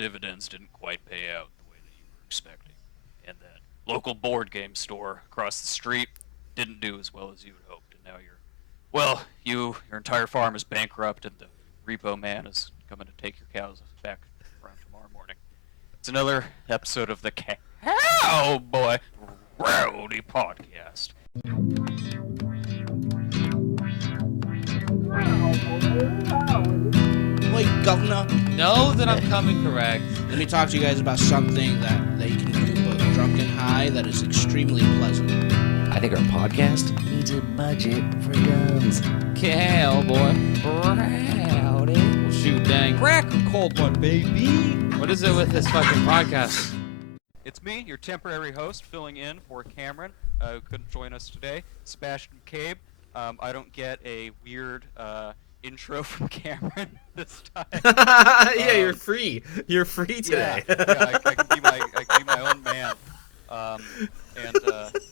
dividends didn't quite pay out the way that you were expecting, and that local board game store across the street didn't do as well as you had hoped, and now your entire farm is bankrupt, and the repo man is coming to take your cows back around tomorrow morning. It's another episode of the Cowboy Rowdy Podcast. Wait, Governor, Know that I'm coming correct. let me talk to you guys about something that you can do both drunk and high that is extremely pleasant. I think our podcast needs a budget for guns. Cowboy Rowdy. Well, shoot, dang. Crack a cold one, baby. What is it with this fucking podcast? It's me, your temporary host, filling in for Cameron, who couldn't join us today, Sebastian McCabe. I don't get a weird intro from Cameron this time. Yeah, you're free. You're free today. I can be my own man. I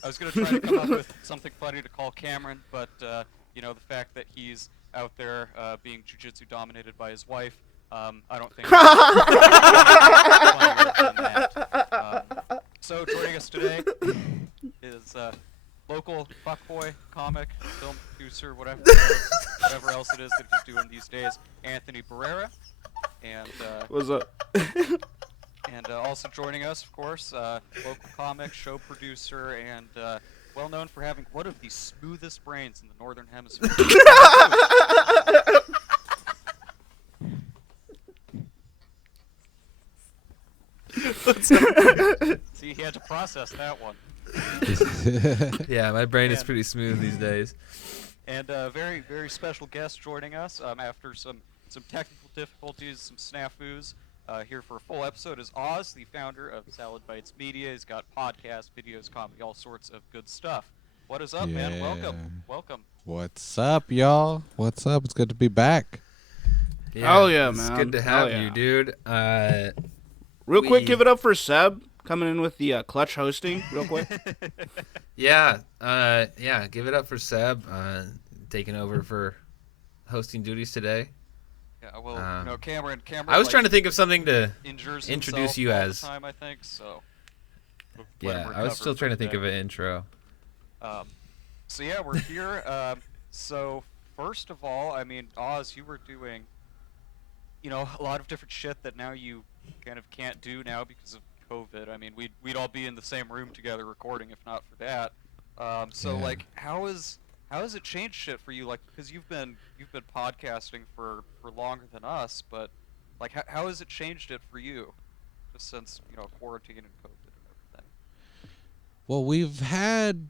was going to try to come up with something funny to call Cameron, but the fact that he's out there being jiu-jitsu dominated by his wife, I don't think so joining us today is local fuckboy, comic, film producer, whatever else it is that he's doing these days, Anthony Barrera, and What's up? and also joining us, of course, local comic, show producer, and well known for having one of the smoothest brains in the Northern Hemisphere. See, he had to process that one. Yeah, my brain is pretty smooth these days. And a very, very special guest joining us after some technical difficulties, some snafus. Here for a full episode is Oz, the founder of Salad Bites Media. He's got podcasts, videos, comedy, all sorts of good stuff. What is up, man? Welcome. What's up, y'all? What's up? It's good to be back. Hell yeah, it's man. good to Hell have yeah. you, dude. Real quick, give it up for Seb coming in with the clutch hosting. Real quick. Yeah, give it up for Seb, taking over for hosting duties today. Yeah, well, Cameron. I was trying to think of something to introduce introduce you all as. the time, I think so. Yeah, I was still trying to think of an intro. So yeah, we're here. So first of all, I mean, Oz, you were doing, a lot of different shit that now you kind of can't do now because of COVID. I mean, we'd all be in the same room together recording if not for that. Like, how has it changed shit for you? Like, because you've been podcasting for longer than us, but like, how has it changed it for you, just since quarantine and COVID and everything? Well, we've had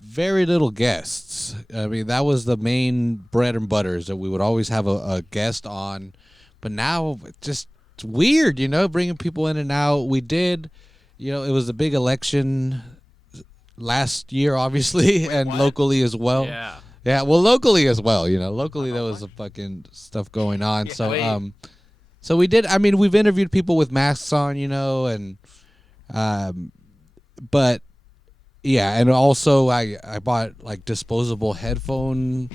very little guests. I mean, that was the main bread and butter, is that we would always have a guest on. But now, it's weird, bringing people in and out. We did, it was a big election last year, obviously, and what? locally as well. Yeah. Yeah, well, locally as well, Locally, there was some fucking stuff going on. Yeah, so we did, I mean, we've interviewed people with masks on, and, but, yeah, and also I bought, like, disposable headphone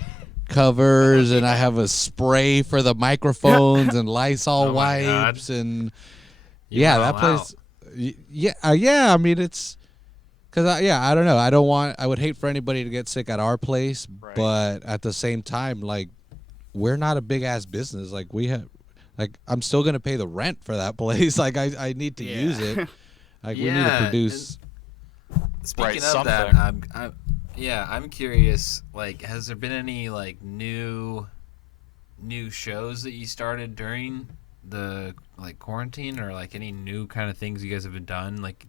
covers, and I have a spray for the microphones and Lysol Oh my God. wipes, and, You yeah, went that all place, yeah, I mean, it's, because, I don't know. I would hate for anybody to get sick at our place, Right. but at the same time, like, we're not a big-ass business. Like, I'm still going to pay the rent for that place. Like, I need to use it. Like, we need to Yeah, produce. Speaking Right, of that, something. I'm curious. Like, has there been any like new shows that you started during the like quarantine, or like any new kind of things you guys have done, like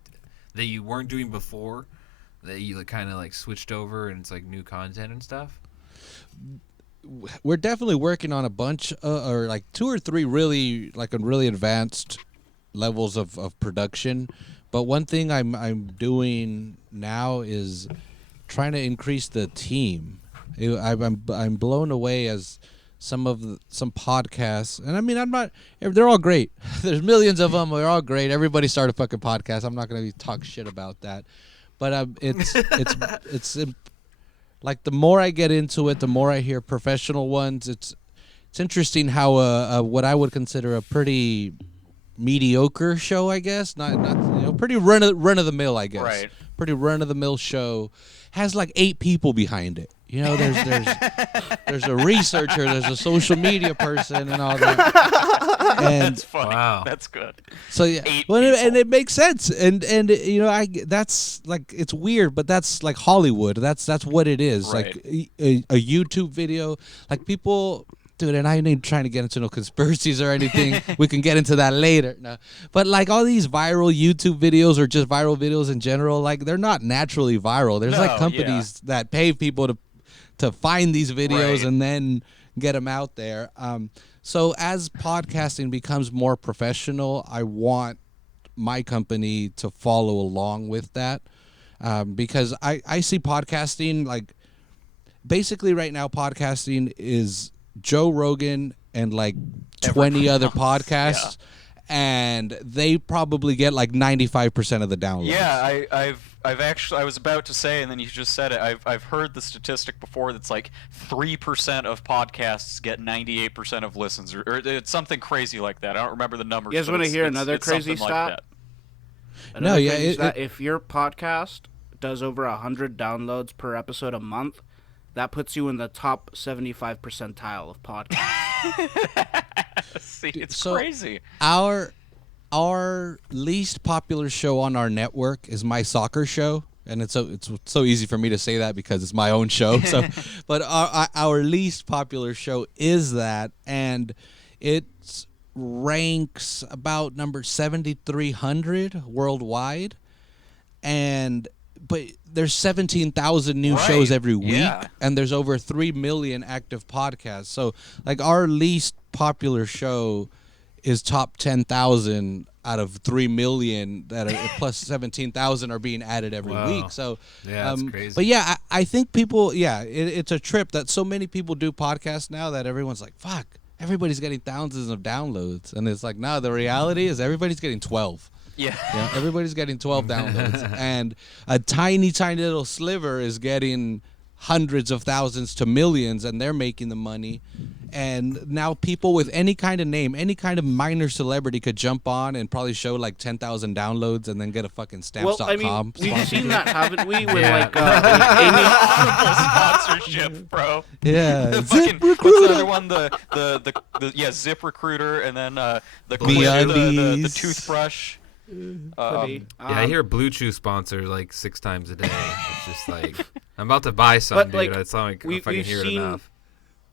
that you weren't doing before, that you like kind of like switched over and it's like new content and stuff? We're definitely working on a bunch, or like 2 or 3 really advanced levels of production. But one thing I'm doing now is trying to increase the team. I'm blown away as some podcasts, and I mean, they're all great. There's millions of them. They're all great. Everybody start a fucking podcast. I'm not going to talk shit about that. But it's like, the more I get into it, the more I hear professional ones. It's interesting how what I would consider a pretty mediocre show, I guess. Not pretty run of the mill, I guess. Right. Pretty run of the mill show has like 8 people behind it. There's a researcher, there's a social media person, and all that. And That's funny. Wow. That's good. so yeah, 8 and it makes sense. And that's like, it's weird, but that's like Hollywood. That's what it is. Right. Like a YouTube video, like people. Dude, and I ain't trying to get into no conspiracies or anything. We can get into that later. No. But like all these viral YouTube videos or just viral videos in general, like they're not naturally viral. There's like companies that pay people to find these videos and then get them out there. So as podcasting becomes more professional, I want my company to follow along with that, because I see podcasting like basically right now podcasting is Joe Rogan and like 20 other podcasts, and they probably get like 95% of the downloads. Yeah, I've actually, I was about to say, and then you just said it. I've heard the statistic before that's like 3% of podcasts get 98% of listens, or it's something crazy like that. I don't remember the numbers. You guys want to hear another crazy stat? If your podcast does over 100 downloads per episode a month, that puts you in the top 75 percentile of podcasts. See, it's So, crazy. Our least popular show on our network is My Soccer Show, and it's so easy for me to say that because it's my own show. So, but our least popular show is that, and it ranks about number 7,300 worldwide, but there's 17,000 new shows every week, and there's over 3 million active podcasts. So, like, our least popular show is top 10,000 out of 3 million that are plus 17,000 are being added every week. So, yeah, that's crazy. But yeah, I think people, it's a trip that so many people do podcasts now that everyone's like, fuck, everybody's getting thousands of downloads. And it's like, no, the reality is everybody's getting 12. Yeah, everybody's getting 12 downloads, and a tiny little sliver is getting hundreds of thousands to millions, and they're making the money. And now people with any kind of name, any kind of minor celebrity could jump on and probably show like 10,000 downloads and then get a fucking stamps.com. Well, I mean, we've seen that, haven't we? With Sponsorship, bro. Yeah, The Zip fucking, what's Recruiter. the other one? The Zip Recruiter, and then the toothbrush. I hear Blue Chew sponsor like 6 times a day. It's just like, I'm about to buy some, dude. Like, It's not like if I can hear it enough.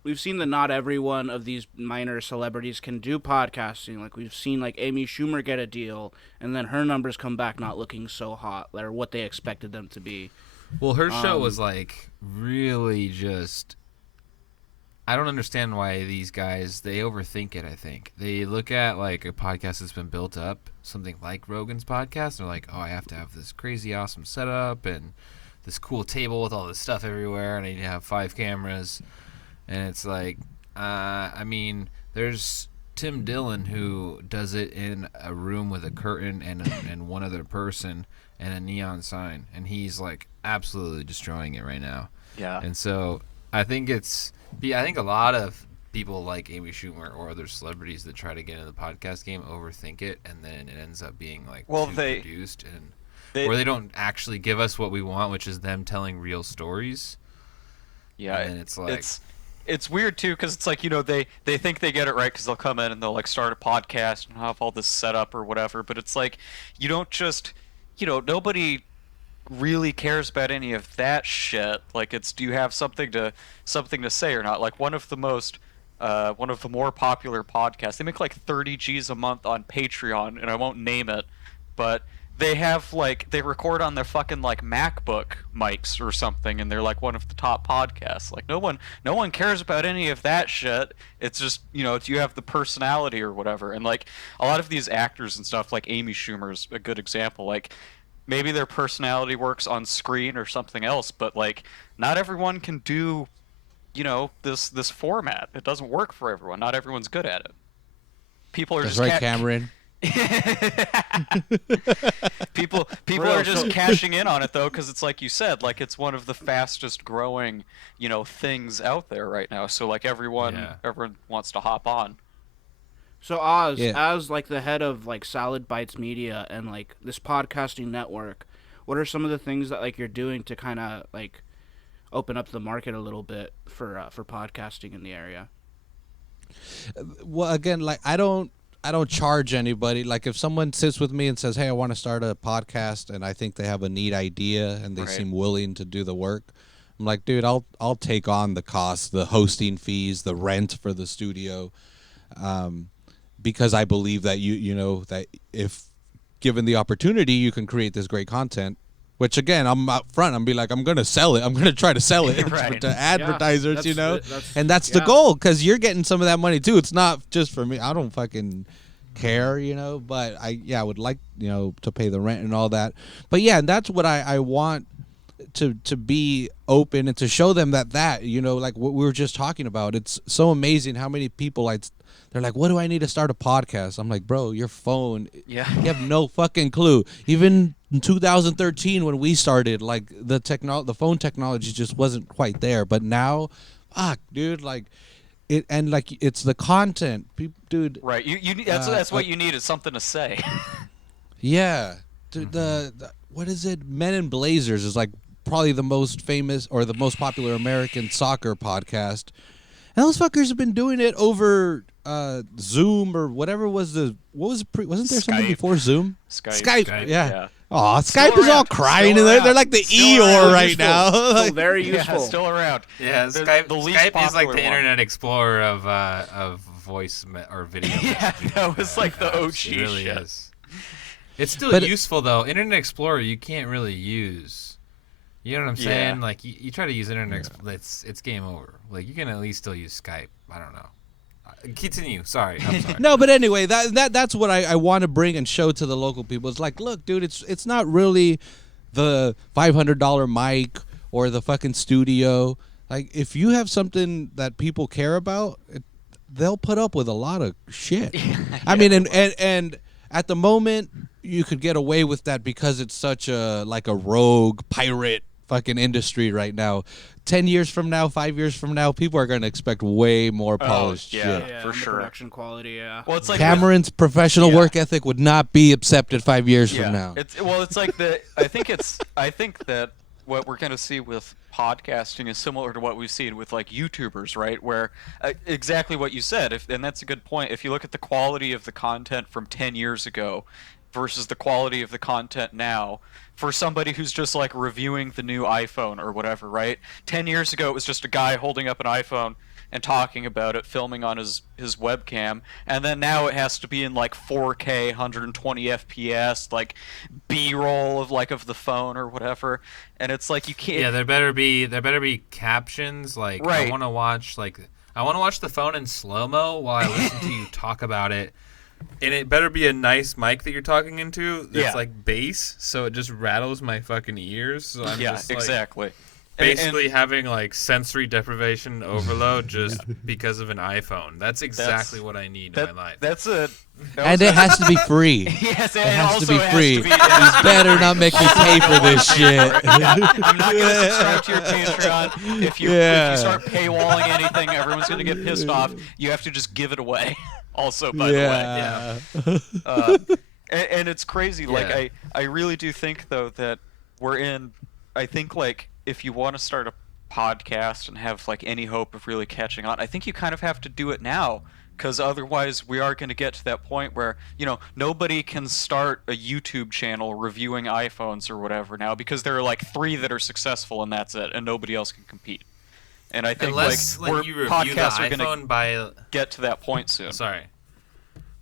We've seen that not every one of these minor celebrities can do podcasting. Like, we've seen like Amy Schumer get a deal, and then her numbers come back not looking so hot, or what they expected them to be. Well, her show was like really just. I don't understand why these guys, they overthink it, I think. They look at like a podcast that's been built up, something like Rogan's podcast, and they're like, oh, I have to have this crazy awesome setup and this cool table with all this stuff everywhere, and I need to have 5 cameras. And it's like, I mean, there's Tim Dillon who does it in a room with a curtain and one other person and a neon sign, and he's like absolutely destroying it right now. Yeah. And so I think a lot of people like Amy Schumer or other celebrities that try to get into the podcast game overthink it, and then it ends up being like too produced, or they don't actually give us what we want, which is them telling real stories. Yeah, and it's like it's weird too, because it's like, they think they get it right because they'll come in and they'll like start a podcast and have all this set up or whatever, but it's like, you don't just, nobody really cares about any of that shit. Like, it's, do you have something to say or not? Like, one of the more popular podcasts, they make like 30 G's a month on Patreon, and I won't name it, but they have like, they record on their fucking like MacBook mics or something, and they're like one of the top podcasts. Like, no one cares about any of that shit. It's just, do you have the personality or whatever? And like, a lot of these actors and stuff, like Amy Schumer's a good example. Like, maybe their personality works on screen or something else, but like, not everyone can do, this format. It doesn't work for everyone. Not everyone's good at it. People are That's just right, Cameron. people are just cashing in on it though, because it's like you said, like, it's one of the fastest growing things out there right now, so like everyone wants to hop on. So Oz, Yeah. as like the head of like Salad Bites Media and like this podcasting network, what are some of the things that like you're doing to kind of like open up the market a little bit for podcasting in the area? Well, again, like I don't charge anybody. Like if someone sits with me and says, "Hey, I want to start a podcast," and I think they have a neat idea and they Right. seem willing to do the work, I'm like, dude, I'll take on the cost, the hosting fees, the rent for the studio, because I believe that you know that if given the opportunity, you can create this great content. Which again, I'm out front. I'm be like, I'm gonna sell it. I'm gonna try to sell it Right. to advertisers, that's you know. that's- And that's the yeah. goal, because you're getting some of that money too. It's not just for me. I don't fucking care, you know. But I would like, you know, to pay the rent and all that. But yeah, and that's what I want to be open and to show them that you know, like what we were just talking about. It's so amazing how many people they're like, what do I need to start a podcast? I'm like, bro, your phone. Yeah. You have no fucking clue. Even in 2013 when we started, like the phone technology just wasn't quite there. But now, fuck, dude, like it, and like it's the content, dude. Right. You need, that's what you need is something to say. Yeah, dude, the what is it? Men in Blazers is like probably the most famous or the most popular American soccer podcast. And those fuckers have been doing it over Zoom or whatever wasn't there something Skype. before Zoom? Skype. Yeah. Yeah. Aw, Still Skype is all around. crying Still and they're around. like the Still Eeyore around. right Useful. now. Still Like, very Yeah, useful. still around. Yeah, The- Skype, the least Skype is like popular the one. Internet Explorer of voice or video. Yeah, messaging. that was like the OG It really shit. is. It's still But useful though. Internet Explorer you can't really use. You know what I'm Yeah. saying? Like you try to use Internet Explorer, it's game over. Like you can at least still use Skype. I don't know. Continue. Sorry. I'm sorry. No, but anyway, that's what I want to bring and show to the local people. It's like, look, dude, it's not really the $500 mic or the fucking studio. Like, if you have something that people care about, they'll put up with a lot of shit. I mean, and at the moment, you could get away with that because it's such a rogue pirate fucking industry right now. 10 years from now, 5 years from now, people are going to expect way more polished yeah. shit. Yeah, for and the sure. production quality, yeah. Well, it's like Cameron's professional Yeah. work ethic would not be accepted 5 years yeah. from now. It's like I think that what we're gonna see with podcasting is similar to what we've seen with like YouTubers, right? Where exactly what you said, and that's a good point. If you look at the quality of the content from 10 years ago versus the quality of the content now, for somebody who's just like reviewing the new iPhone or whatever, right? 10 years ago, it was just a guy holding up an iPhone and talking about it, filming on his webcam, and then now it has to be in like 4K, 120 FPS, like B-roll of the phone or whatever, and it's like you can't. Yeah, there better be captions. Like Right. I want to watch the phone in slow mo while I listen to you talk about it. And it better be a nice mic that you're talking into that's Yeah. like bass, so it just rattles my fucking ears. So I'm Yeah, just like, exactly. basically having like sensory deprivation overload just because of an iPhone. That's exactly what I need in my life. That's a. And it has to be free. Yes, It and has to also be it has free. to be- You better not make me pay for this shit. Yeah, I'm not gonna subscribe to your Patreon. If you start paywalling anything, everyone's gonna get pissed off. You have to just give it away. Also, by the way, Yeah. and it's crazy. Like Yeah. I really do think though that we're in. I think like if you want to start a podcast and have like any hope of really catching on, I think you kind of have to do it now. Because otherwise, we are going to get to that point where, you know, nobody can start a YouTube channel reviewing iPhones or whatever now because there are like 3 that are successful and that's it, and nobody else can compete. And I think Unless like we're, you review the podcasts are going to iPhone by get to that point soon. sorry.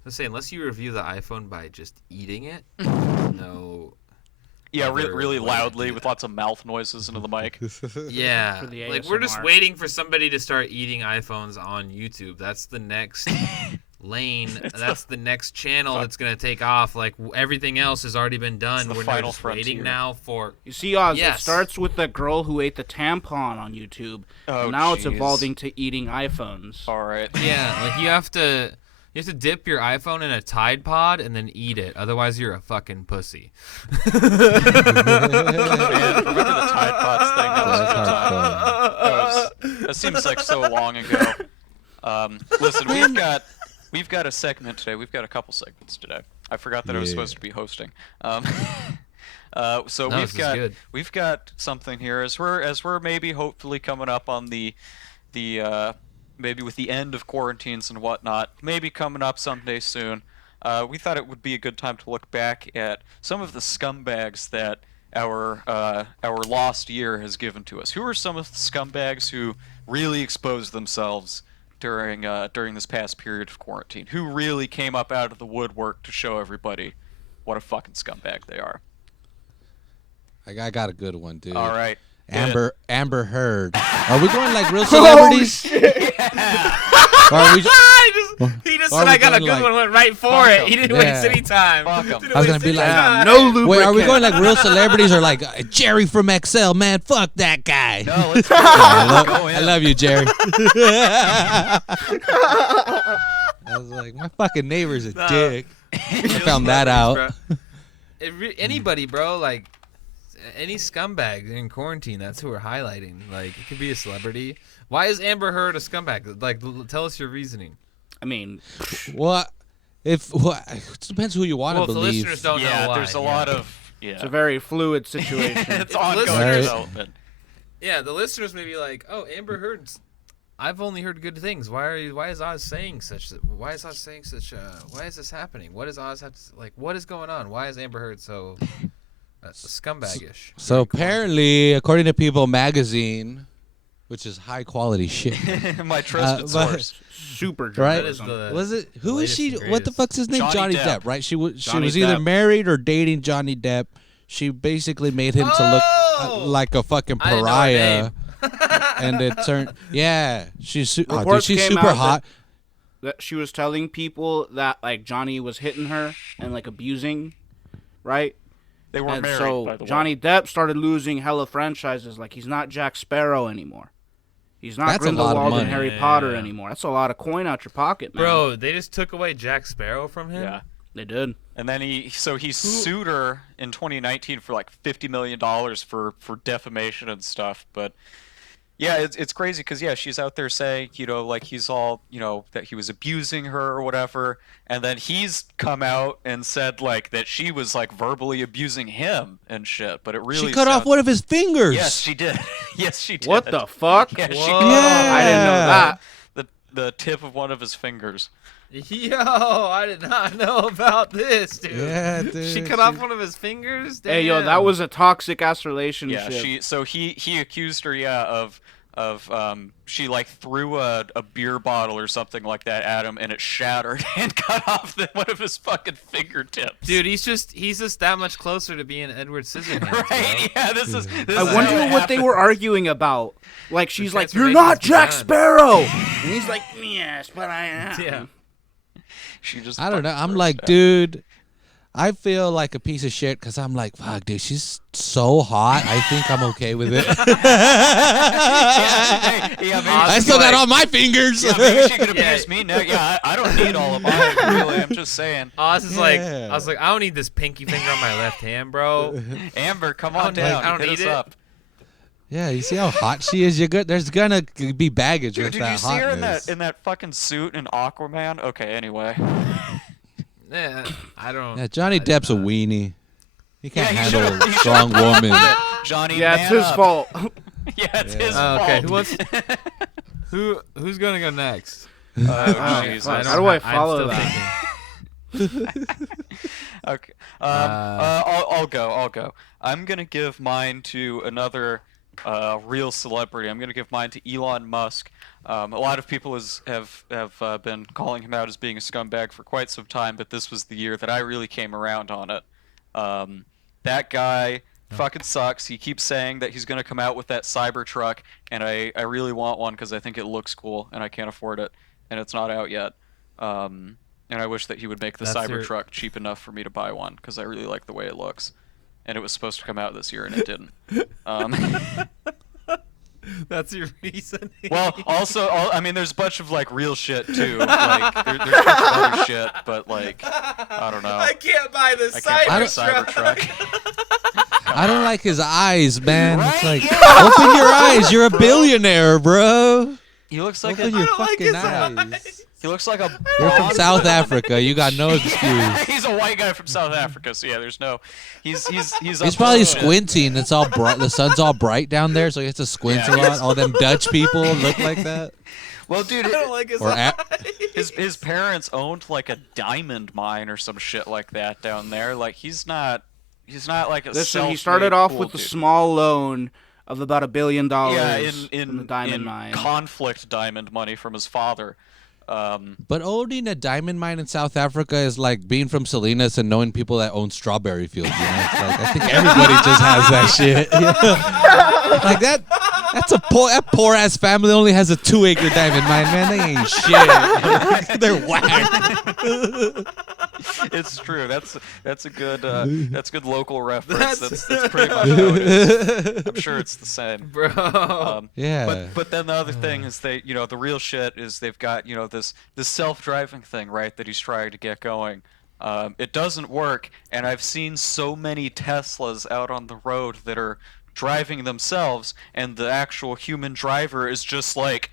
Let's say unless you review the iPhone by just eating it, no. Yeah, other really way to loudly do with that. lots of mouth noises into the mic. Yeah, For the like we're just ASMR. waiting for somebody to start eating iPhones on YouTube. That's the next lane. That's the next channel that's gonna take off. Like everything else has already been done. the We're final just waiting frontier. now for. You see, Oz, Yes. it starts with the girl who ate the tampon on YouTube. Oh, and now it's jeez. evolving to eating iPhones. All right. Yeah, like you have to dip your iPhone in a Tide Pod and then eat it. Otherwise, you're a fucking pussy. Man, remember the Tide Pods thing? That was a good time. That seems like so long ago. Listen, we've got a segment today. We've got a couple segments today. I forgot that I was Yeah. supposed to be hosting. So No, this is good. we've got something here as we're maybe hopefully coming up on the maybe with the end of quarantines and whatnot, maybe coming up someday soon. We thought it would be a good time to look back at some of the scumbags that our lost year has given to us. Who are some of the scumbags who really exposed themselves during this past period of quarantine? Who really came up out of the woodwork to show everybody what a fucking scumbag they are? I got a good one, dude. All right. Amber Heard. Are we going like real celebrities? Or are we He just Or said are I we got a going, good like- one, went right for Fuck it. 'em. He didn't Yeah. waste any time. Fuck 'em. Didn't I was waste gonna be any like, time. no lubricant. Wait, are we going like real celebrities or like Jerry from XL? Man, fuck that guy. No, let's go. Go in. I love you, Jerry. I was like, my fucking neighbor's a Nah. dick. I found that out. Anybody, bro, like any scumbag in quarantine, that's who we're highlighting. Like, it could be a celebrity. Why is Amber Heard a scumbag? Like, tell us your reasoning. I mean, Well, it depends who you want Well, to if the believe. listeners don't know Yeah, why. there's a lot of it's a very fluid situation. it's ongoing listeners- development. Yeah, the listeners may be like, "Oh, Amber Heard's. I've only heard good things. Why is Oz saying such? Why is Oz saying such? Why is this happening? What does Oz have to like? What is going on? Why is Amber Heard so scumbaggish?" So apparently, according to People Magazine, which is high quality shit, My trusted but- source. Super right? That is the Was it who is latest she? and What the greatest. fuck's his name? Johnny Johnny Depp. Depp, right? She was Johnny either Depp. married or dating Johnny Depp. She basically made him to look Oh! like a fucking I didn't know her pariah, name. and it turned. Yeah, she's Reports she's came super out hot. that she was telling people that like Johnny was hitting her and like abusing, right? They were And married, so by the Johnny Depp started losing hella franchises. Like he's not Jack Sparrow anymore. He's not That's a lot of Grindelwald and money. Harry Yeah. Potter anymore. That's a lot of coin out your pocket, man. Bro, they just took away Jack Sparrow from him. Yeah. They did. And then he sued her in 2019 for like $50 million for defamation and stuff. But yeah, it's crazy because yeah, she's out there saying, you know, like he's all, you know, that he was abusing her or whatever, and then he's come out and said like that she was like verbally abusing him and shit. But it really She cut off one of his fingers. Yes, she did. Yes, she did. What the fuck? Yeah, she Whoa. cut off I didn't know that. the tip of one of his fingers. Yo, I did not know about this, dude. Yeah, dude. She cut off one of his fingers. Damn. Hey, yo, that was a toxic ass relationship. Yeah, he accused her, yeah, of she like threw a beer bottle or something like that at him and it shattered and cut off one of his fucking fingertips. Dude, he's just that much closer to being Edward Scissorhands. Right? Yeah, this is I how wonder it what they happened. were arguing about. Like she's like, "You're transformation's not Jack begun." Sparrow," and he's like, "Yes, but I am." Yeah. She just I don't know. fucking I'm burst like, out. dude, I feel like a piece of shit because I'm like, fuck, dude, she's so hot. I think I'm okay with it. Yeah, maybe I she still got like- all my fingers. Yeah, maybe she could Yeah. abuse me now. Yeah, I don't need all of mine. Really, I'm just saying. I was Yeah. like, I don't need this pinky finger on my left hand, bro. Amber, come I on don't- down. I don't Hit need us it. up. Yeah, you see how hot she is? You're good. There's gonna be baggage Dude, with did that you see her hotness. in that fucking suit in Aquaman? Okay, anyway. Yeah, I don't. Yeah, Johnny I did Depp's a not. weenie. He can't Yeah, he handle should've- a he strong should've- woman. Johnny, Yeah, it's man his up. fault. Yeah, it's his Oh, fault. okay, who's gonna go next? Oh, Jesus. fuck. How do I follow I'm still that? thinking. Okay. I'll go. I'm gonna give mine to another real celebrity. I'm gonna give mine to Elon Musk. A lot of people have been calling him out as being a scumbag for quite some time, but this was the year that I really came around on it. That guy fucking sucks. He keeps saying that he's gonna come out with that Cybertruck, and I really want one because I think it looks cool, and I can't afford it, and it's not out yet. And I wish that he would make the That's your- Cybertruck cheap enough for me to buy one because I really like the way it looks. And it was supposed to come out this year, and it didn't. That's your reason. Well, also, I mean, there's a bunch of like real shit too. Like there's a bunch of other shit, but like I don't know. I can't buy the I can't buy a Cybertruck. Cybertruck. I don't like his eyes, man. It's Right? like, Yeah. open your eyes. You're a billionaire, bro. He looks like Open a your don't like fucking his eyes. eyes. He looks like a. You're from blonde- South Africa. You got no excuse. He's a white guy from South Africa, so yeah, there's no. He's He's probably squinting. It's all bright. The sun's all bright down there, so he has to squint a lot. All them Dutch people look like that. Well, dude, I don't like his Or eyes. his parents owned like a diamond mine or some shit like that down there. Like he's not like a. Listen, he self-made started off cool with a dude. small loan of about $1 billion Yeah, from the diamond mine. conflict diamond money from his father. But owning a diamond mine in South Africa is like being from Salinas and knowing people that own strawberry fields. You know? It's like, I think everybody just has that shit. Yeah. Like that. That poor ass family only has a 2-acre diamond mine, man. They ain't shit. They're whack. It's true. That's a good local reference. That's pretty much how it is. I'm sure it's the same. Bro. Yeah. But then the other thing is the real shit is they've got this self-driving thing, right, that he's trying to get going. It doesn't work, and I've seen so many Teslas out on the road that are driving themselves, and the actual human driver is just like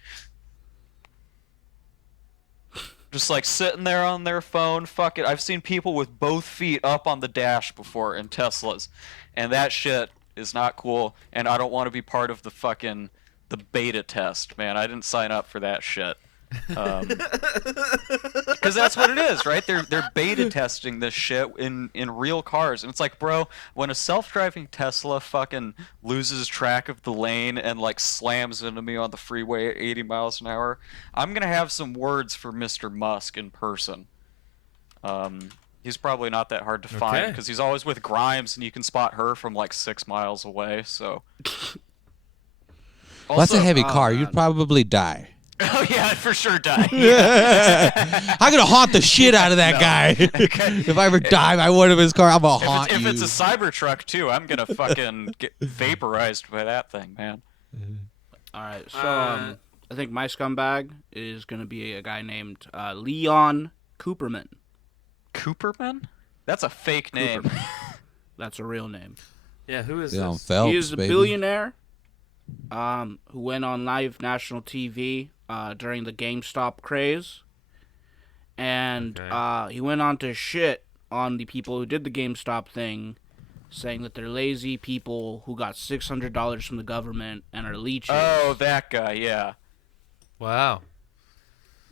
sitting there on their phone. Fuck it. I've seen people with both feet up on the dash before in Teslas, and that shit is not cool, and I don't want to be part of the beta test, man. I didn't sign up for that shit. Because that's what it is, right? They're beta testing this shit in real cars, and it's like, bro, when a self-driving Tesla fucking loses track of the lane and like slams into me on the freeway at 80 miles an hour, I'm gonna have some words for Mr. Musk in person. He's probably not that hard to find Okay. because he's always with Grimes, and you can spot her from like 6 miles away. So. Well, that's a Also- heavy oh, car. man. You'd probably die. Oh yeah, for sure die. I'm gonna haunt the shit out of that guy. If I ever die by one of his car, I'm gonna haunt If you. it's a Cybertruck too, I'm gonna fucking get vaporized by that thing, man. All right, so I think my scumbag is gonna be a guy named Leon Cooperman. Cooperman? That's a fake name. That's a real name. Yeah, who is Leon this? Phelps, He is a baby. billionaire who went on live national TV during the GameStop craze. And Okay. he went on to shit on the people who did the GameStop thing, saying that they're lazy people who got $600 from the government and are leeches. Oh, that guy, yeah. Wow.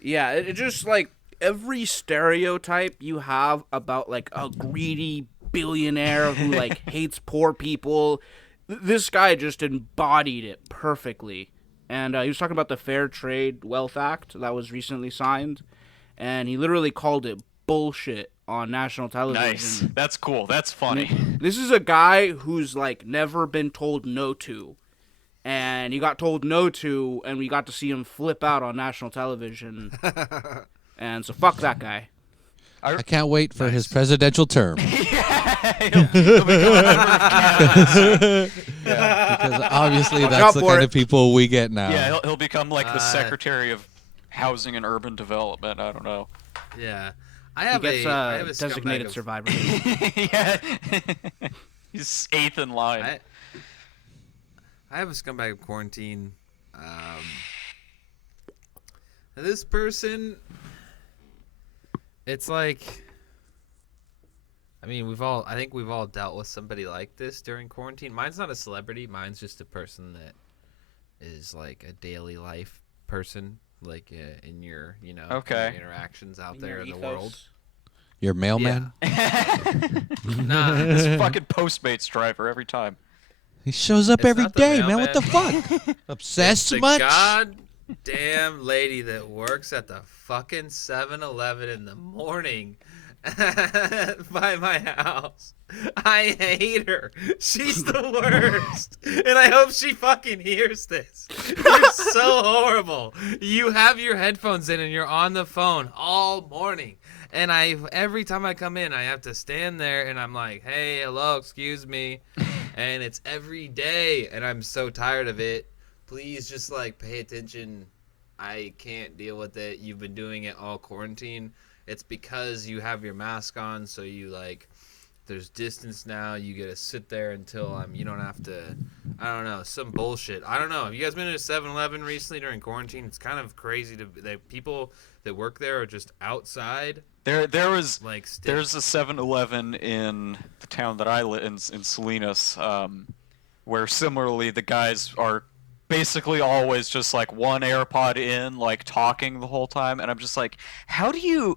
Yeah, it just like every stereotype you have about like a greedy billionaire who like hates poor people. This guy just embodied it perfectly. And he was talking about the Fair Trade Wealth Act that was recently signed, and he literally called it bullshit on national television. Nice. That's cool. That's funny. This is a guy who's like never been told no to. And he got told no to, and we got to see him flip out on national television. And so fuck that guy. I can't wait for his presidential term. Because obviously Watch that's out the for kind it. of people we get now. Yeah, he'll become like the Secretary of Housing and Urban Development. I don't know. Yeah. He gets I have a designated scumbag of- survivor. Yeah. He's 8th in line. I have a scumbag of quarantine. This person, it's like, I think we've all dealt with somebody like this during quarantine. Mine's not a celebrity. Mine's just a person that is like a daily life person, like in your, Okay. interactions out there in the world. Your mailman? Nah, This fucking Postmates driver every time. He shows up It's every not the day, man. What the mailman. fuck? Obsessed the much? goddamn lady that works at the fucking 7-Eleven in the morning by my house. I hate her. She's the worst. And I hope she fucking hears this. You're so horrible. You have your headphones in and you're on the phone all morning. And every time I come in, I have to stand there and I'm like, hey, hello, excuse me. And it's every day and I'm so tired of it. Please just like pay attention. I can't deal with it. You've been doing it all quarantine. It's because you have your mask on, so you like there's distance now. You get to sit there until you don't have to I don't know, some bullshit. I don't know. Have you guys been to a 7-Eleven recently during quarantine? It's kind of crazy that people that work there are just outside. There was Like there's a 7-Eleven in the town that I live in Salinas, where similarly the guys are basically always just like one AirPod in, like talking the whole time, and I'm just like, how are you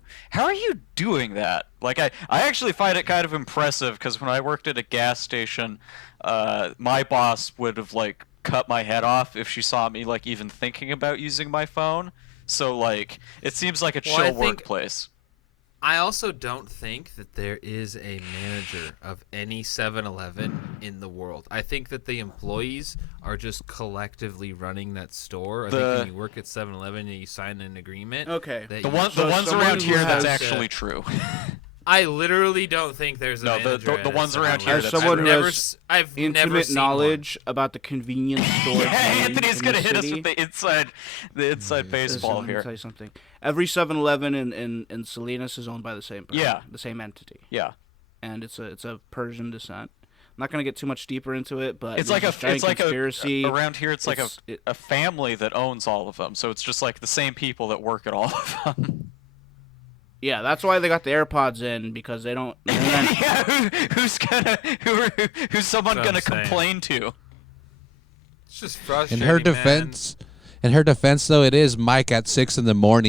doing that? Like I actually find it kind of impressive, because when I worked at a gas station, my boss would have like cut my head off if she saw me like even thinking about using my phone. So like it seems like a chill workplace. I also don't think that there is a manager of any 7-Eleven in the world. I think that the employees are just collectively running that store. I think when you work at 7-Eleven and you sign an agreement. Okay. The ones around here, that's actually true. I literally don't think there's a manager. The ones around here. As someone who has I've never intimate seen knowledge about the convenience store. Yeah, Anthony's gonna hit us city. with the inside baseball Let me here. tell you something. Every 7-Eleven in Salinas is owned by the same person. Yeah. The same entity. Yeah. And it's a Persian descent. I'm not gonna get too much deeper into it, but It's like a conspiracy. around here. It's like a family that owns all of them. So it's just like the same people that work at all of them. Yeah, that's why they got the AirPods in, because they don't. Yeah, who's someone That's what gonna I'm saying. complain to? It's just In frustrating. her defense, though, it is Mike at 6 a.m.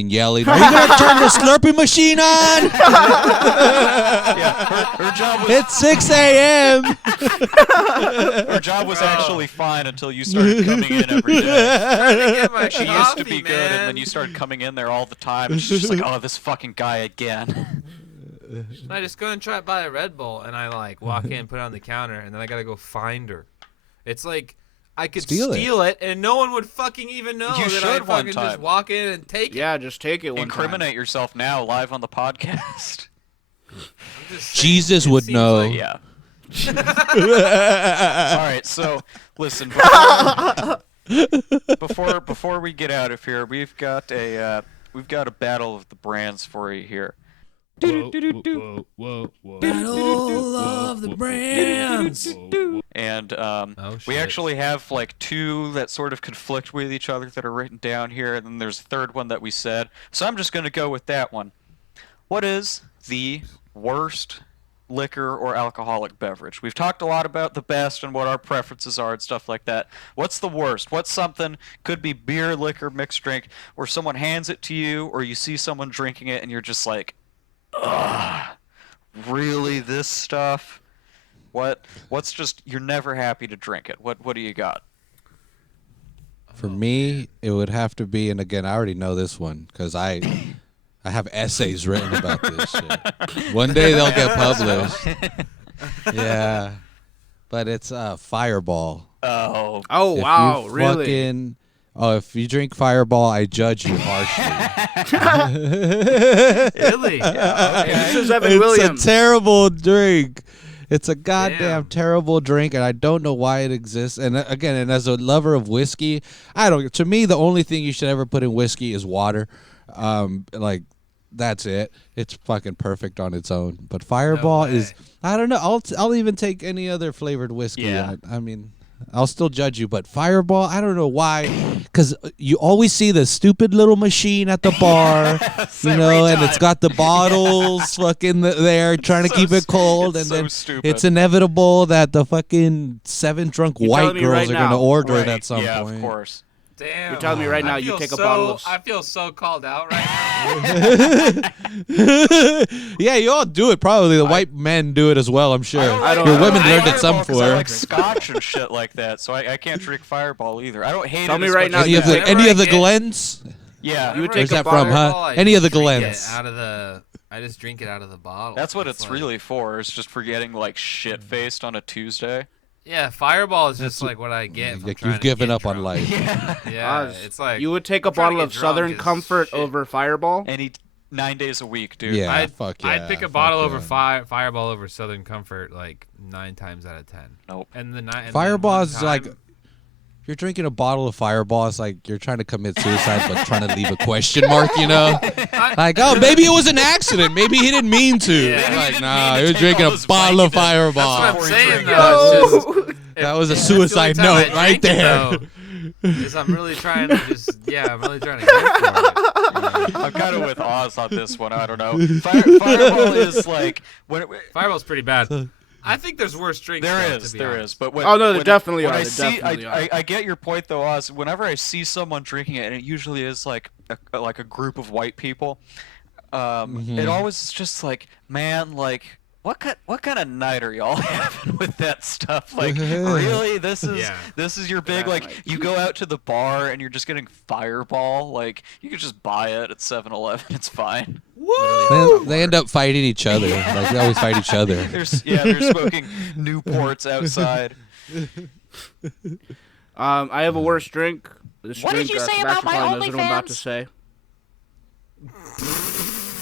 yelling, "Are you gonna turn the Slurpee machine on?" Yeah, her job was It's 6 a.m. her job was actually fine until you started coming in every day. She used to be good, and then you started coming in there all the time, and she's just like, "Oh, this fucking guy again." I just go and try to buy a Red Bull, and I like walk in, put it on the counter, and then I gotta go find her. It's like I could steal it, and no one would fucking even know You that should I one fucking time. just walk in and take it. Yeah, just take it one Incriminate yourself now, live on the podcast. I'm just saying, Jesus it would seems know. like- Yeah. All right, so listen. Before we get out of here, we've got a battle of the brands for you here. Battle of the brands. And Oh, we shit. actually have like two that sort of conflict with each other that are written down here, and then there's a third one that we said. So I'm just going to go with that one. What is the worst liquor or alcoholic beverage? We've talked a lot about the best and what our preferences are and stuff like that. What's the worst? What's something, could be beer, liquor, mixed drink, where someone hands it to you or you see someone drinking it and you're just like, ugh, really, this stuff? What's just, you're never happy to drink it? What do you got? For me, it would have to be, and again, I already know this one because I have essays written about this shit. One day they'll get published. Yeah, but it's Fireball. Oh, Oh If wow, you really? fucking- if you drink Fireball, I judge you harshly. Really? This is Evan It's Williams. a terrible drink. It's a goddamn Damn. terrible drink, and I don't know why it exists. And again, and as a lover of whiskey, I don't. To me, the only thing you should ever put in whiskey is water. Like that's it. It's fucking perfect on its own. But Fireball is, I don't know. I'll even take any other flavored whiskey. Yeah. I mean, I'll still judge you, but Fireball, I don't know why, because you always see the stupid little machine at the bar, you know, and it's got the bottles fucking there trying to So keep it cold, it's and so then stupid. it's inevitable that the fucking 7 drunk You're white telling me girls right are going to now. order it right. at some Yeah, point. of course. Damn. You're telling me right now you take a bottle of. I feel so called out right now. Yeah, you all do it. Probably the white men do it as well. I'm sure. I don't- Your I women don't learned like it some Fireball 'cause I for. like scotch and shit like that, so I can't drink Fireball either. I don't hate Tell it me as right much now as Any of you the think. any of the Whenever I Glens? Yeah, You would Whenever take Where's a that bottle. from, huh? Fireball, I Any of the just drink Glens? it out of the. I just drink it out of the bottle. that's what it's like- really for. It's just for getting like shit faced on a Tuesday. Yeah, Fireball is just like what I get. if I'm Like trying you've to given get up on drunk. life. Yeah, Oz, it's like you would take a I'm trying to bottle get of drunk Southern is Comfort shit. over Fireball. 9 days a week, dude. Yeah, fuck yeah. I'd pick a fuck bottle yeah. over Fireball over Southern Comfort like 9 times out of 10. Nope. And the night Fireball is like, if you're drinking a bottle of Fireball, it's like you're trying to commit suicide, but trying to leave a question mark, you know? Like, oh, maybe it was an accident. Maybe he didn't mean to. Yeah. Maybe he Like, didn't nah, mean to you're take drinking all a those bottle of Vicodin. Fireball. That's what I'm Before you saying drink though. That was a That's the only suicide time I note right drink it, there. though, is I'm really trying to I'm really trying to go for it. I'm kind of with Oz on this one. I don't know. Fireball is like when Fireball's pretty bad. I think there's worse drinks. there is. But when, Oh no, there when, definitely when are. I There see, definitely are. I get your point though, Oz. Whenever I see someone drinking it, and it usually is like a group of white people, it always is just like, man, like. What kind of night are y'all having with that stuff? Like, really? This is your big like. You go out to the bar and you're just getting Fireball. Like, you could just buy it at 7-Eleven. It's fine. They end up fighting each other. Like they always fight each other. They're smoking Newports outside. I have a worse drink. This What did drink, you say Sebastian about my probably knows what I'm about to OnlyFans? say.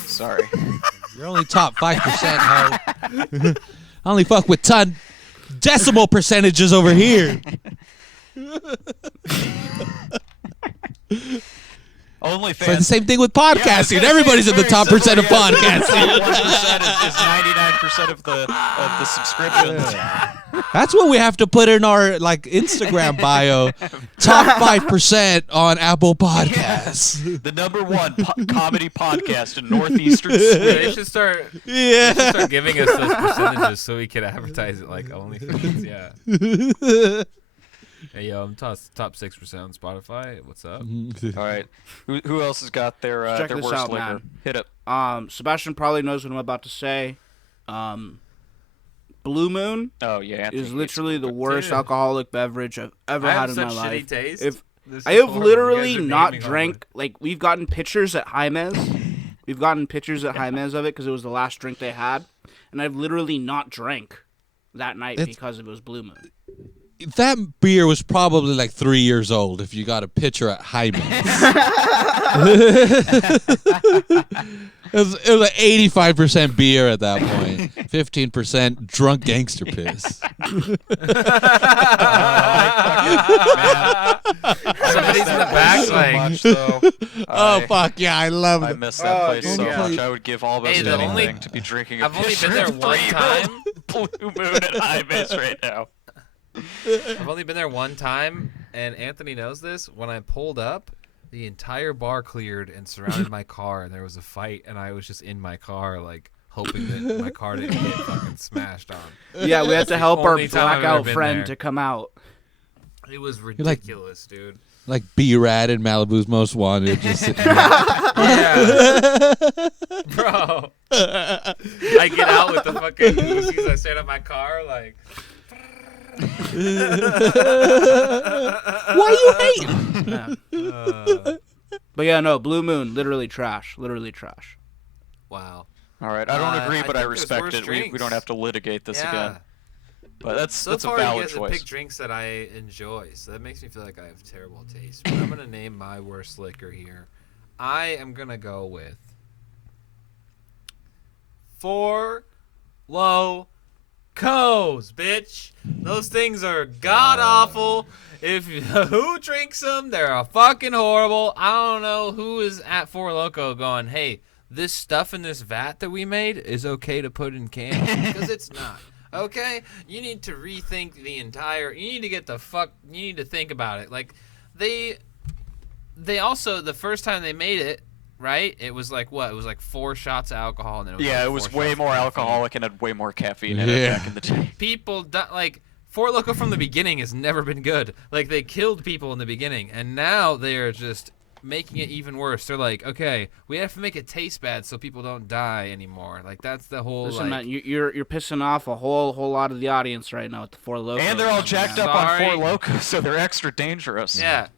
Sorry. You're only top 5%, ho. I only fuck with decimal percentages over here. OnlyFans. So the same thing with podcasting. Yeah, Everybody's in the top percent of podcasting. podcasting. 1% is 99% of the subscriptions. That's what we have to put in our like Instagram bio. Top 5% on Apple Podcasts. The number one comedy podcast in northeastern Yeah, Sweden. they should start giving us those percentages so we can advertise it like OnlyFans. Yeah. Hey yo, I'm top 6% on Spotify. What's up? All right. Who else has got their Check their this worst out, liquor? man. Hit it. Sebastian probably knows what I'm about to say. Blue Moon Oh yeah. Anthony is hates literally the Blue Moon. worst Dude. alcoholic beverage I've ever I had have in my such life. shitty taste. If This I is have horrible. You literally guys are not naming all drank, like, we've gotten pictures at Jaime's. We've gotten pictures at Jaime's of it because it was the last drink they had. And I've literally not drank that night because it was Blue Moon. That beer was probably like 3 years old if you got a picture at Hyman's. It was like 85% beer at that point. 15% drunk gangster piss. Somebody's in the back, so like, much, though. Oh fuck yeah, I love I it. miss that place dude, so yeah. much. I would give all those Hey, the anything only- to be drinking a I've only pitcher been there of one 3-year-old time. Blue Moon at Ibis right now. I've only been there one time, and Anthony knows this. When I pulled up, the entire bar cleared and surrounded my car, and there was a fight, and I was just in my car, like, hoping that my car didn't get fucking smashed on. Yeah, we had to help our only time I've ever blackout been friend there. to come out. It was like- ridiculous, dude. Like B-Rad in Malibu's Most Wanted. Just sitting there. Yeah. Bro. I get out with the fucking Uzis. I stand up my car, like... Why you hating? Yeah. But yeah, no, Blue Moon, literally trash. Literally trash. Wow. All right, I don't agree, I but I think there's respect worse it. We drinks. don't have to litigate this Yeah. again. But that's So a far, you valid guys have choice. picked drinks that I enjoy, so that makes me feel like I have terrible taste. But I'm gonna name my worst liquor here. I am gonna go with 4 Locos, bitch. Those things are god awful. If who drinks them, they're a fucking horrible. I don't know who is at 4 Loko going, hey, this stuff in this vat that we made is okay to put in cans, because it's not. Okay, you need to rethink the entire. You need to get the fuck. You need to think about it. Like, they also, the first time they made it, right? It was like what? It was like 4 shots of alcohol, and then Yeah, like it was 4 way shots of more caffeine. alcoholic and had way more caffeine in it Yeah. back in the day. People like 4 Loko from the beginning has never been good. Like, they killed people in the beginning, and now they are just making it even worse. They're like, okay, we have to make it taste bad so people don't die anymore. Like, that's the whole. Listen, like, man, you're pissing off a whole lot of the audience right now with the 4 Locos. And they're all man. jacked up on Sorry. 4 Locos, so they're extra dangerous. yeah.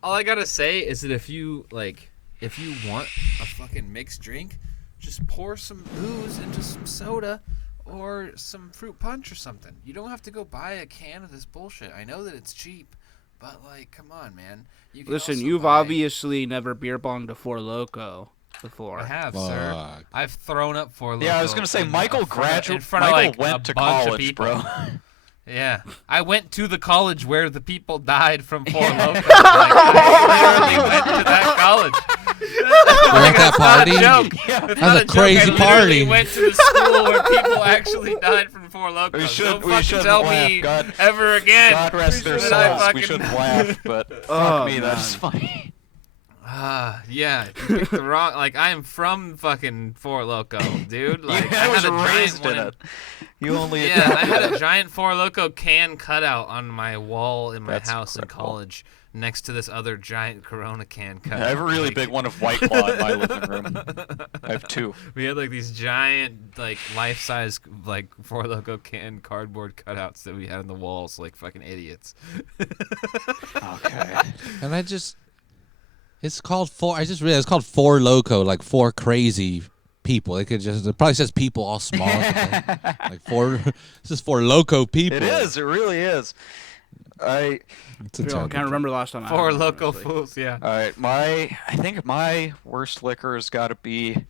All I gotta say is that if you want a fucking mixed drink, just pour some booze into some soda or some fruit punch or something. You don't have to go buy a can of this bullshit. I know that it's cheap, but like, come on, man. You can Listen, also you've buy- obviously never beer bonged a 4 Loko before. I have, sir. Fuck. I've thrown up 4 Loko. Yeah, I was gonna say in Michael front of Michael like, went a to bunch of college, people. bro. Yeah, I went to the college where the people died from 4 Loko. Like, I literally went to that college. at that party? Joke. Yeah. It's That's not a joke. crazy I literally party. went to the school where people actually died from Four Locos. We should- Don't we fucking shouldn't tell laugh. me God- ever again. God rest their that I souls. We fucking- shouldn't laugh, but Oh, fuck me, that's man. funny. Yeah, you picked the wrong. Like, I am from fucking Four Loco, dude. Like, You I was had a giant raised one in it. You only Yeah, I had a giant Four Loco can cutout on my wall in my That's house in incredible. college, next to this other giant Corona can cutout. I have a really Like, big one of White Claw in my living room. I have two. We had like these giant, like life-size, like Four Loco can cardboard cutouts that we had on the walls, like fucking idiots. Okay. And it's called Four. I just realized it's called Four Loco, like four crazy people. It probably says people all small. Like four. This is Four Loco people. It is. It really is. It's a I terrible can't remember the last time. I Four had one, Loco honestly. fools, yeah. All right. I think my worst liquor has got to be.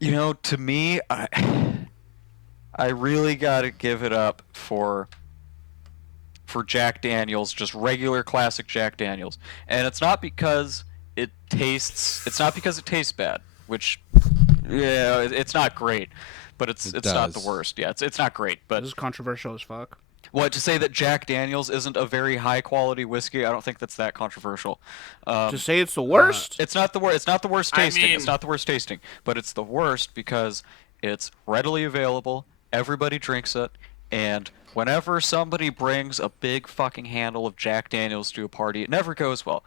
You know, to me, I really got to give it up for Jack Daniels, just regular classic Jack Daniels. And it's not because it tastes bad, which yeah, it's not great, but it's not the does. worst. Yeah, it's not great, but This is controversial as fuck. what to say that Jack Daniels isn't a very high quality whiskey, I don't think that's that controversial. To say it's the worst? It's not the worst. It's not the worst I tasting. mean- It's not the worst tasting, but it's the worst because it's readily available. Everybody drinks it, and whenever somebody brings a big fucking handle of Jack Daniels to a party, it never goes well.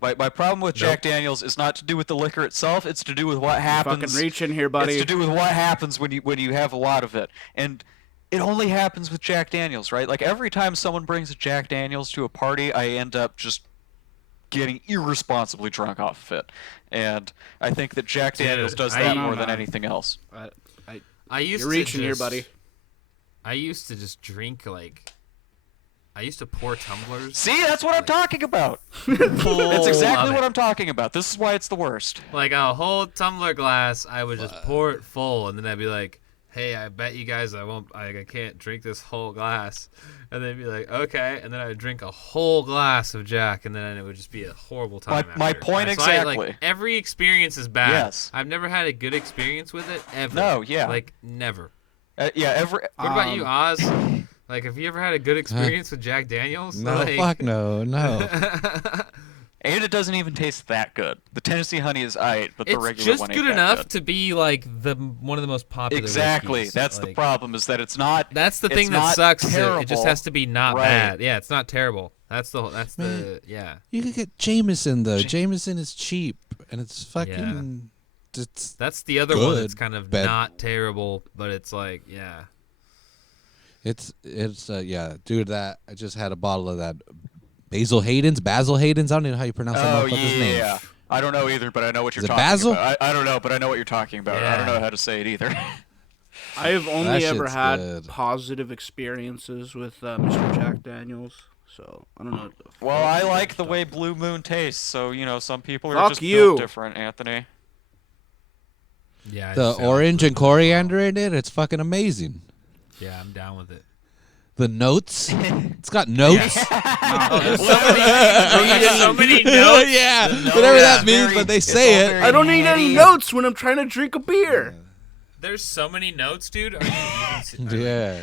My problem with Jack Daniels is not to do with the liquor itself. It's to do with what happens. Fucking reach in here, buddy. It's to do with what happens when you have a lot of it, and it only happens with Jack Daniels, right? Like every time someone brings a Jack Daniels to a party, I end up just getting irresponsibly drunk off of it, and I think that Jack Dude, Daniels does I that don't more know, than man. anything else. I used You're to reaching here, just- buddy. I used to just drink like. I used to pour tumblers. See, that's what I'm talking about. Full That's exactly of what it. I'm talking about. This is why it's the worst. Like a whole tumbler glass, I would just pour it full, and then I'd be like, "Hey, I bet you guys I can't drink this whole glass," and they'd be like, "Okay," and then I would drink a whole glass of Jack, and then it would just be a horrible time. My after. point That's why, like, exactly. every experience is bad. Yes. I've never had a good experience with it ever. No, yeah. like never. Yeah, What about you, Um, Oz? Like, have you ever had a good experience with Jack Daniels? No, Like- fuck no. and it doesn't even taste that good. The Tennessee honey is aight, but the It's regular just one ain't good that ally good. to be like one of the most popular. Exactly. whiskeys. That's the Like, problem. Is that it's not. That's the it's thing that not sucks. Is Terrible. it just has to be not Right. bad. Yeah, it's not terrible. That's the yeah. You could get Jameson though. Jameson is cheap and it's fucking. It's That's the other one that's Good, kind of bad. not terrible, but it's like yeah. yeah, dude. That I just had a bottle of that Basil Hayden's. I don't even know how you pronounce that Oh motherfucker's name. yeah. I don't know either, but I know what you're Is it talking Basil? about. I don't know, but I know what you're talking about. I don't Yeah. know how to say it either. I have That only ever shit's had good. positive experiences with Mr. Jack Daniels, so I don't know. What the Well, fuck I you like guys the talk- way Blue Moon tastes, so some people are Fuck just you. built different, Anthony. Yeah. I The just feel orange like- and coriander in it. It's fucking amazing. Yeah, I'm down with it. The notes. It's got notes. Oh, there's so many notes. yeah, notes. whatever Yeah, that means, very- but they it's say all it. very I don't need any heady. notes when I'm trying to drink a beer. There's so many notes, dude. Are you even Yeah.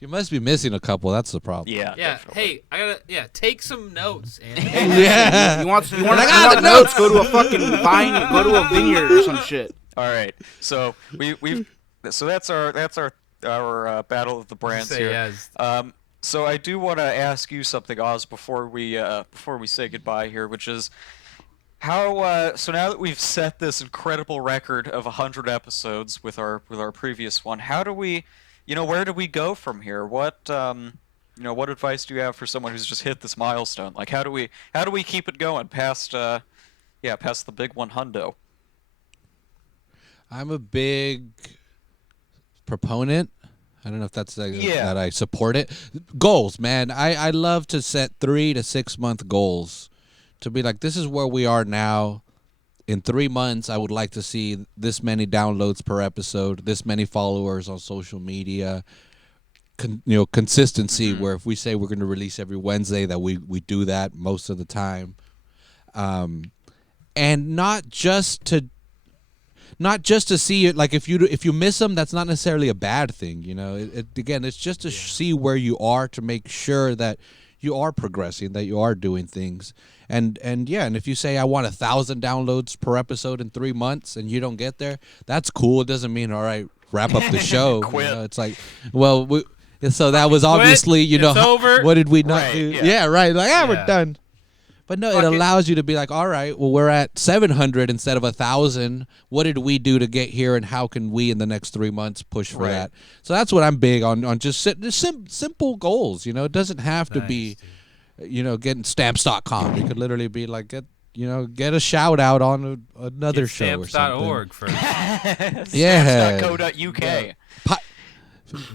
You must be missing a couple. That's the problem. Yeah. Yeah. Definitely. Hey, I gotta take some notes, Anthony. Yeah. You want I got the notes? Go to a fucking vine. Go to a vineyard or some shit. All right. So that's our battle of the brands Say here. yes. So I do want to ask you something, Oz, before we say goodbye here, which is how. So now that we've set this incredible record of 100 episodes with our previous one, how do we, where do we go from here? What what advice do you have for someone who's just hit this milestone? Like how do we keep it going past past the big one hundo? I'm a big proponent. I don't know if that's that I support it. Goals, man. I love to set 3 to 6 month goals to be like, this is where we are now. In 3 months, I would like to see this many downloads per episode, this many followers on social media. Consistency. Where if we say we're going to release every Wednesday, that we do that most of the time. and not just to see it. Like if you miss them, that's not necessarily a bad thing. Again, it's just to see where you are, to make sure that you are progressing, that you are doing things. And if you say I want 1,000 downloads per episode in 3 months and you don't get there, that's cool. It doesn't mean all right, wrap up the show. Quit. It's like, well, so that was obviously It's over. what did we not Right, do? yeah. Right. Like Yeah. we're done. But no, Fuck it it. allows you to be like, all right, well, we're at 700 instead of 1,000. What did we do to get here, and how can we in the next 3 months push for Right. that? So that's what I'm big on just simple goals. It doesn't have to be, getting stamps.com. It could literally be like get a shout out on another show or something. Stamps.org first. Yeah. Stamps.co.uk.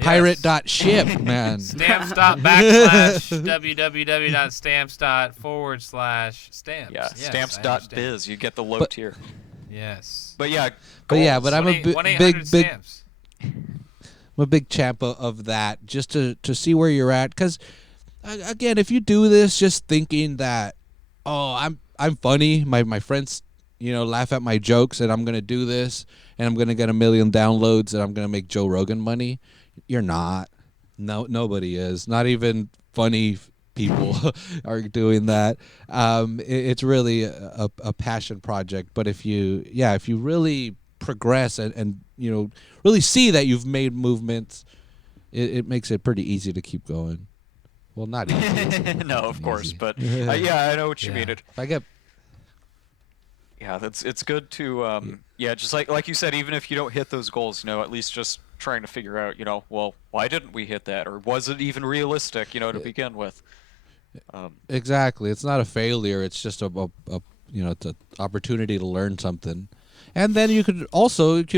Pirate.ship, man. Stamps./www.stamps./stamps. Yeah, Yes, I stamps.biz. You get the low tier. Yes. But yeah, But I'm a 1-800 big stamps. I'm a big champ of that, just to see where you're at. Because again, if you do this just thinking that, I'm funny, my friends laugh at my jokes, and I'm gonna do this and I'm gonna get 1 million downloads and I'm gonna make Joe Rogan money, you're not. No, nobody is. Not even funny people are doing that. It's really a passion project. But if you really progress and really see that you've made movements, it makes it pretty easy to keep going. Well, not easy. no, of course, Easy. but yeah, I know what you mean. If I get It's good to just like you said, even if you don't hit those goals, at least just trying to figure out, well, why didn't we hit that, or was it even realistic, to begin with? Exactly, it's not a failure. It's just it's an opportunity to learn something. And then you could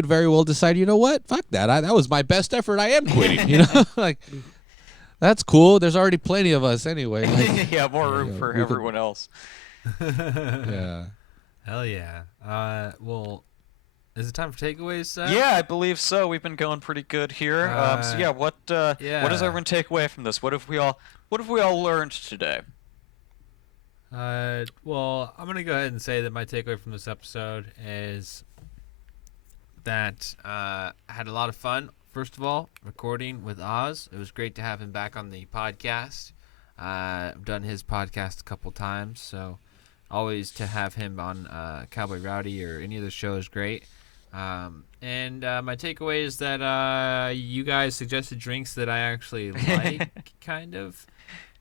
very well decide, what, fuck that, that was my best effort. I am quitting. Like that's cool. There's already plenty of us anyway. Like, yeah, more room for we could- everyone else. yeah. Hell yeah. Well, is it time for takeaways, Seth? Yeah, I believe so. We've been going pretty good here. So yeah, what does everyone take away from this? What have we all learned today? Well, I'm gonna go ahead and say that my takeaway from this episode is that I had a lot of fun. First of all, recording with Oz. It was great to have him back on the podcast. I've done his podcast a couple times, so always to have him on Cowboy Rowdy or any of the show is great. And my takeaway is that you guys suggested drinks that I actually like, kind of.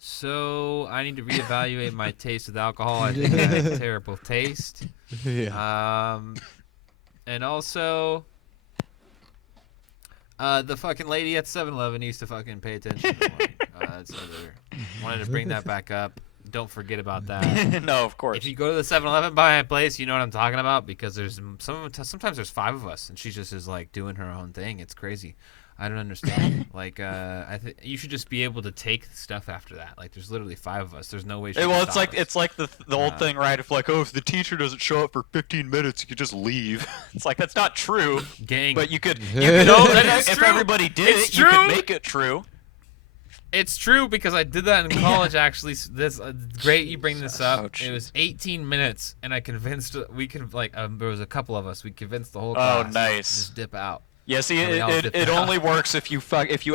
So I need to reevaluate my taste with alcohol. I think I have a terrible taste. Yeah. And also, the fucking lady at 7-Eleven needs to fucking pay attention to wine. Wanted to bring that back up. Don't forget about that. No, of course. If you go to the 7-Eleven by my place, you know what I'm talking about, because there's sometimes there's 5 of us and she just is like doing her own thing. It's crazy. I don't understand. Like, you should just be able to take stuff after that. Like, there's literally 5 of us. There's no way. She Well, can it's stop like us. it's like the old thing, right? If if the teacher doesn't show up for 15 minutes, you could just leave. It's like that's not true. Gang. But you could. No, that is if true. everybody did It's it, you could true. make it true. It's true, because I did that in college. Actually, this great you bring this up. Ouch. It was 18 minutes, and I convinced there was a couple of us. We convinced the whole Oh, class to nice. just dip out. Yeah, see, And we all it dipped only out. works if you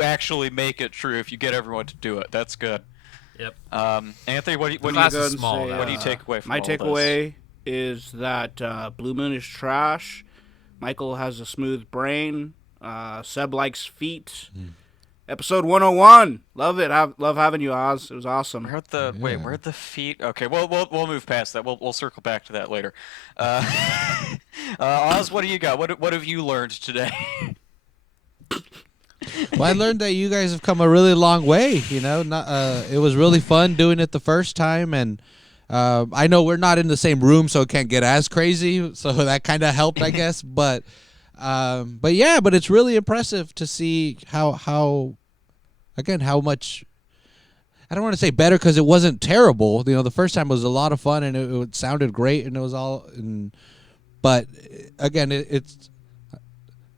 actually make it true. If you get everyone to do it, that's good. Yep. Anthony, what do you Class Go is ahead and small, say, though. what do you take away from my all this? takeaway is that Blue Moon is trash. Michael has a smooth brain. Seb likes feet. Episode 101. Love it. Love having you, Oz. It was awesome. Where'd the feet? Okay, we'll move past that. We'll circle back to that later. Oz, what do you got? What have you learned today? Well, I learned that you guys have come a really long way. It was really fun doing it the first time, and I know we're not in the same room, so it can't get as crazy. So that kind of helped, I guess. But it's really impressive to see how much. I don't want to say better, because it wasn't terrible. The first time was a lot of fun, and it sounded great, and it was all. But again, it's.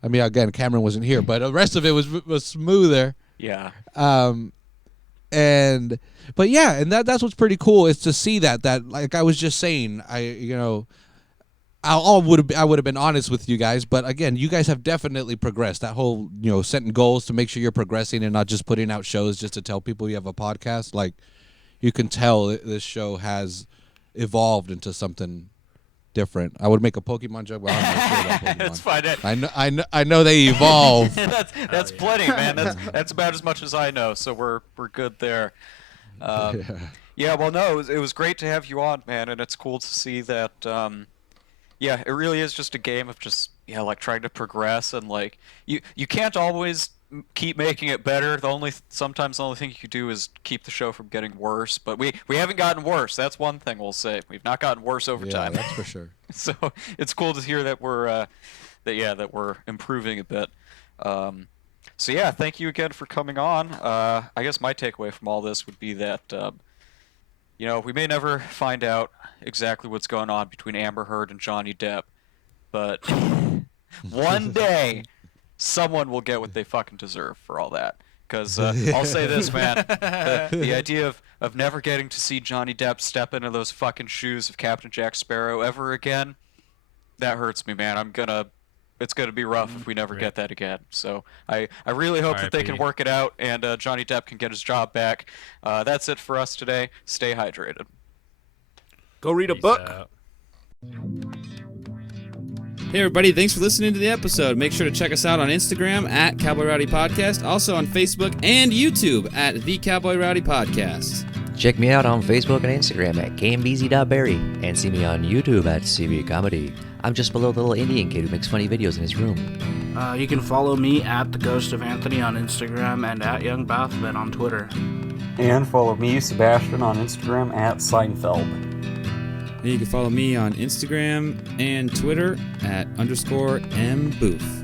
I mean, again, Cameron wasn't here, but the rest of it was smoother. Yeah. And that's what's pretty cool, is to see that like I was just saying, I would have been honest with you guys, but again, you guys have definitely progressed. That whole setting goals to make sure you're progressing and not just putting out shows just to tell people you have a podcast. Like you can tell this show has evolved into something different. I would make a Pokemon joke, but I'm not sure about Pokemon. It's fine. I know they evolve. that's plenty, man. That's about as much as I know. So we're good there. Yeah. Well, no, it was great to have you on, man, and it's cool to see that. Yeah, it really is just a game of just like trying to progress, and like you can't always keep making it better. Sometimes the only thing you can do is keep the show from getting worse. But we haven't gotten worse. That's one thing we'll say. We've not gotten worse over time. That's for sure. So it's cool to hear that we're improving a bit. So yeah, thank you again for coming on. I guess my takeaway from all this would be that we may never find out exactly what's going on between Amber Heard and Johnny Depp, but one day someone will get what they fucking deserve for all that. Because I'll say this, man, the idea of never getting to see Johnny Depp step into those fucking shoes of Captain Jack Sparrow ever again, that hurts me, man. It's gonna be rough if we never get that again. So I really hope that they can work it out and Johnny Depp can get his job back. That's it for us today. Stay hydrated. Go read a book. Hey everybody, thanks for listening to the episode. Make sure to check us out on Instagram at Cowboy Rowdy Podcast, also on Facebook and YouTube at The Cowboy Rowdy Podcast. Check me out on Facebook and Instagram at kmbz.berry and see me on YouTube at CB Comedy. I'm just below the little Indian kid who makes funny videos in his room. You can follow me at The Ghost of Anthony on Instagram and at Young Bathman on Twitter. And follow me, Sebastian, on Instagram at Seinfeld. And you can follow me on Instagram and Twitter at _mbooth.